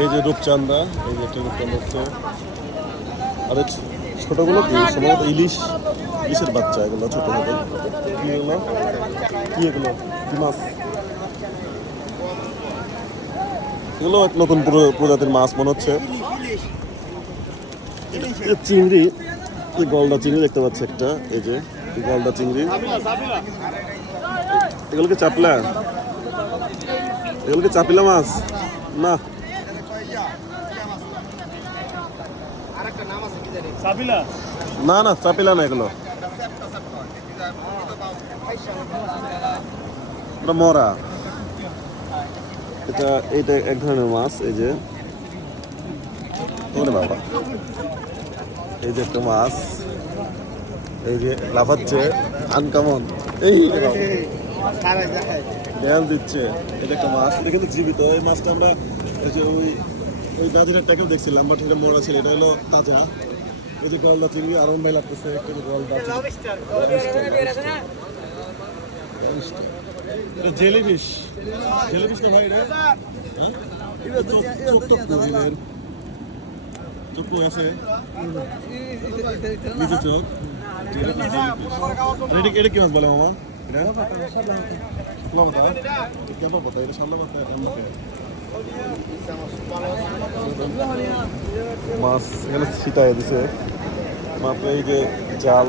এই যে রূপচান্দা, এই যে একটা রূপচান্দা হচ্ছে। আর ছোটগুলো কি সম্ভবত ইলিশের বাচ্চা, এগুলো ছোট ছোট। কি এগুলো, কি এগুলো, কি মাছ? এগুলো এক নতুন প্রজাতির মাছ মনে হচ্ছে। চিংড়ি, গলদা চিংড়ি দেখতে পাচ্ছি একটা, এই যে গলদা চিংড়ি। এগুলোকে চাপলা, এগুলোকে চাপিলা মাছ না? না না, চাপিলা না, এগুলো মরা। এটা এক ধরনের মাছ। এই যে বাবা, এই যে একটা মাছ, এই যে লাফাচ্ছে আনকমন, এই ধ্যান দিচ্ছে। এটা একটা মাছ, এটা কিন্তু জীবিত। এই মাছটা আমরা এই যে ওই দাদির ট্যাকেও দেখছিলাম, বাট এটা মোড়া ছিল। এটা হলো তাজা। এই যে গলদা চিংড়ি আরম ভাই লাগতেছে, একটা গলদা জেলিফিশ। জেলিফিশ না ভাই, এটা চোখ কই আছে, নিচে চোখ। এটা কি মাছ বলে মামা? এটা কেমন পাতা? এটা সামনে পাতা মাছ এখানে ছিটাই দিছে মাত্র। এই যে জাল